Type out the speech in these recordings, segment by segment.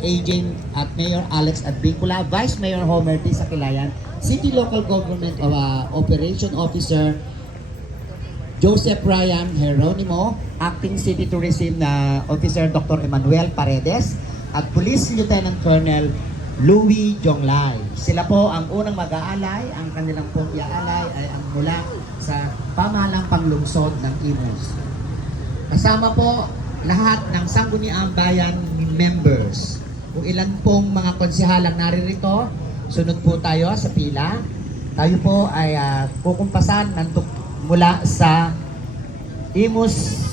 Aging at Mayor Alex Advincula, Vice Mayor Homer T. Sakilayan, City Local Government Operation Officer Joseph Ryan Geronimo, Acting City Tourism Officer Dr. Emmanuel Paredes, at Police Lieutenant Colonel Louis Jonglay. Sila po ang unang mag-aalay. Ang kanilang pong iaalay ay ang mula sa pamahalang panglungsod ng Imus. Kasama po lahat ng Sangguniang Bayan members. Kung ilan pong mga konsehalang naririto, sunod po tayo sa pila. Tayo po ay kukumpasan mula sa Imus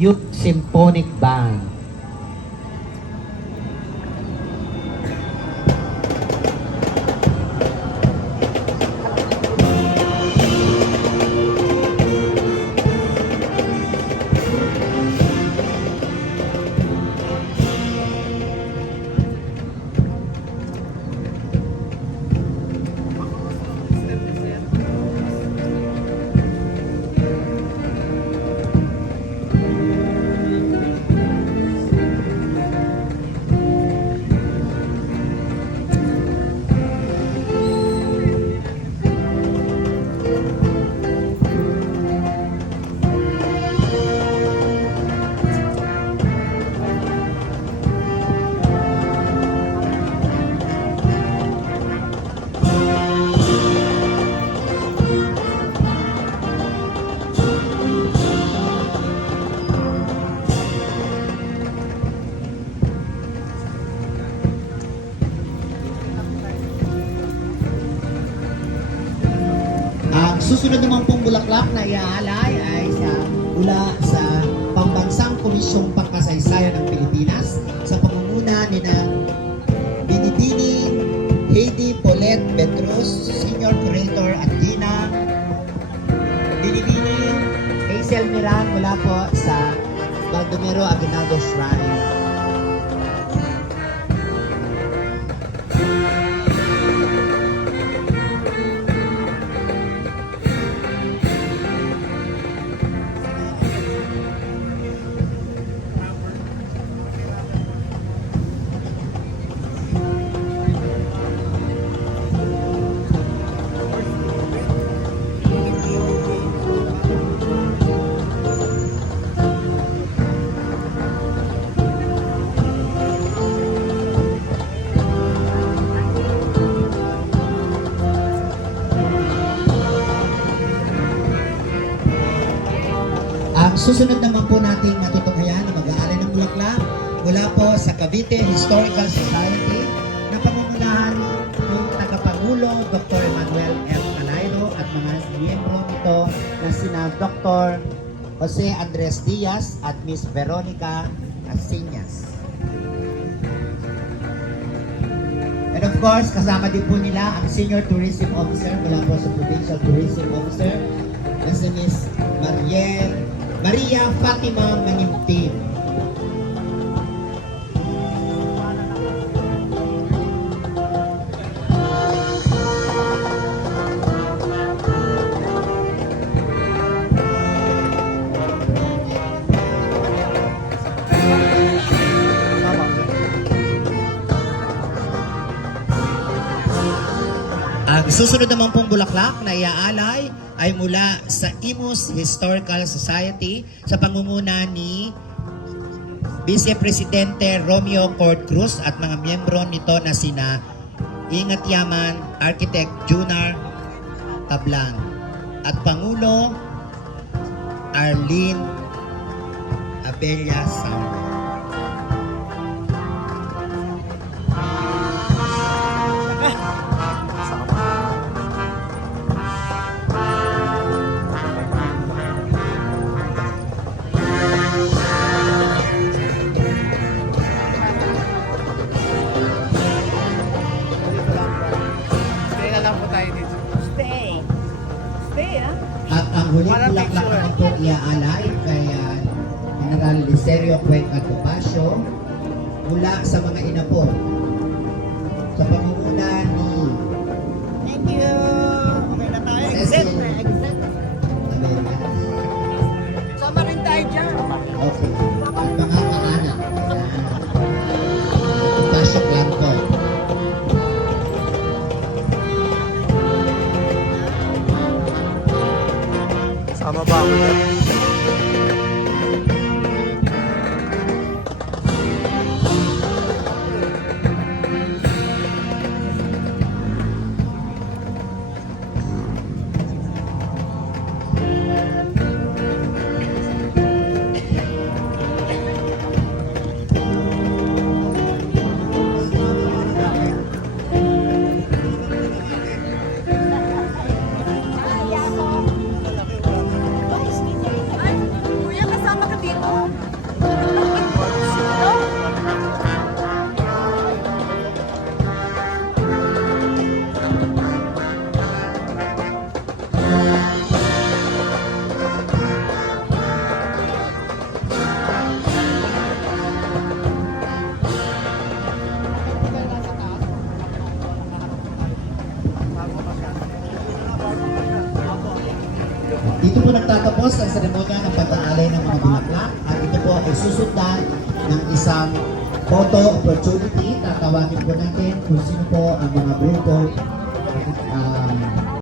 Youth Symphonic Band. Susunod naman pong bulaklak na iaalay ay mula sa Pambansang Komisyong Pangkasaysayan ng Pilipinas sa pangunguna ni Binibini Heidi Paulette Petrus, Senior Curator at Gina Binibini Hazel Miran mula po sa Baldomero Aguinaldo Shrine. Susunod naman po nating matutunghayan na mag-aalay ng bulaklak mula po sa Cavite Historical Society na pamumunahan ng tagapangulo Dr. Emmanuel M. Calayro at mga miyembro nito na sina Dr. Jose Andres Diaz at Miss Veronica Asinas. And of course, kasama din po nila ang Senior Tourism Officer mula po sa Provincial Tourism Officer na si Miss Maria Fatima Manimtin. Ang susunod naman pong bulaklak na iaalay ay mula sa Imus Historical Society sa pangunguna ni Vice Presidente Romeo Cord Cruz at mga miyembro nito na sina Ingat Yaman, Architect Junar Tablan at Pangulo Arlene Abella Saura. At ang huling bulaklak naman po iaalay kay General Licerio Cuenca Topacio mula sa mga inapo sa pangunguna ni Thank you! Okay na tayo. Cecil Exit. Sama rin tayo dyan. Okay. At mga kaanak. Topacio Dito po nagtatapos ang seremonya ng pag-aalay ng mga bulaklak at ito po ay susundan ng isang photo opportunity. Tatawagin po natin kung sino po ang mga grupo